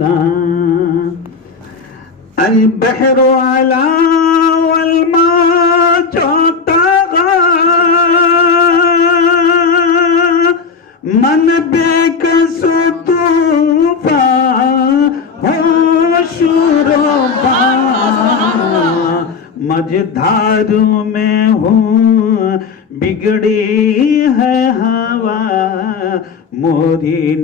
جانا البحر علا والماء طغى من بكس طوفان شربا مجدھاروں میں ہوں بگڑی ہے ہوا موری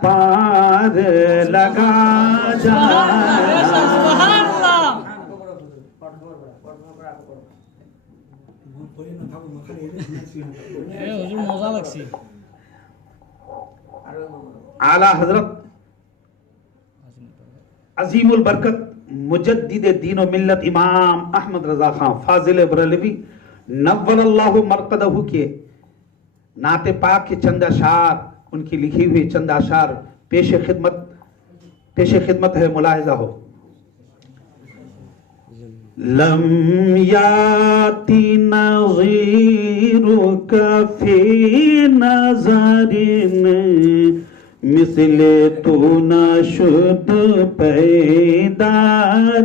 پار لگا جا اعلیٰ حضرت عظیم البرکت مجدد دین و ملت امام احمد رضا خان فاضل بریلوی نور اللہ مرقدہ کے نعت پاک کے چند اشعار ان کی لکھی ہوئی چند اشعار پیش خدمت ہے، ملاحظہ ہو. لم یاتی نظیرک فی نظر مثل تو نشد پیدا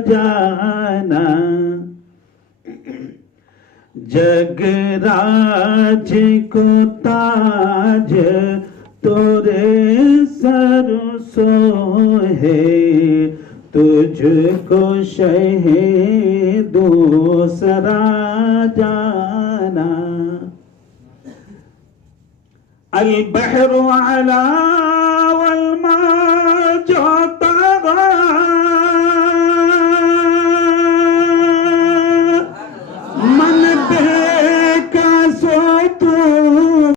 جانا جگ راج کو تاج تورے سر سو ہے تجھ کو شہ دوسرا جانا البحر علا والماء